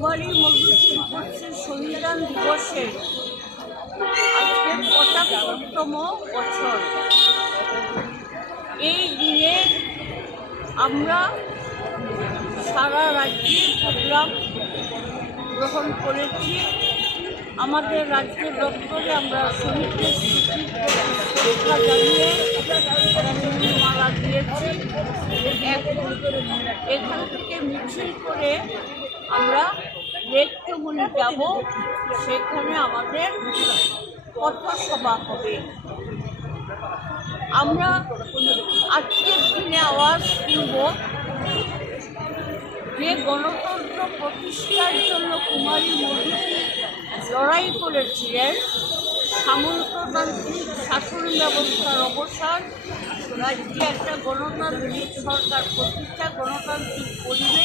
কুমারী মধুসূদন হচ্ছে সংবিধান দিবসের আজকে পঁচাত্তরতম বছর। এই দিনে আমরা সারা রাজ্যে প্রোগ্রাম গ্রহণ করেছি। আমাদের রাজ্যের দপ্তরে আমরা স্মৃতিকে শ্রদ্ধা জানিয়ে মালা দিয়েছি। এখান থেকে মিছিল করে আমরা লেকচমনি যাব, সেখানে আমাদের পথসভা হবে। আমরা আজকের দিনে আওয়াজ তুলব যে গণতন্ত্র প্রতিষ্ঠার জন্য কুমারী মোদীজি লড়াই করেছিলেন। সামন্ততান্ত্রিক শাসন ব্যবস্থার অবসান, রাজ্যে একটা গণতান্ত্রিক সরকার, প্রতিষ্ঠা গণতান্ত্রিক পরিবেশ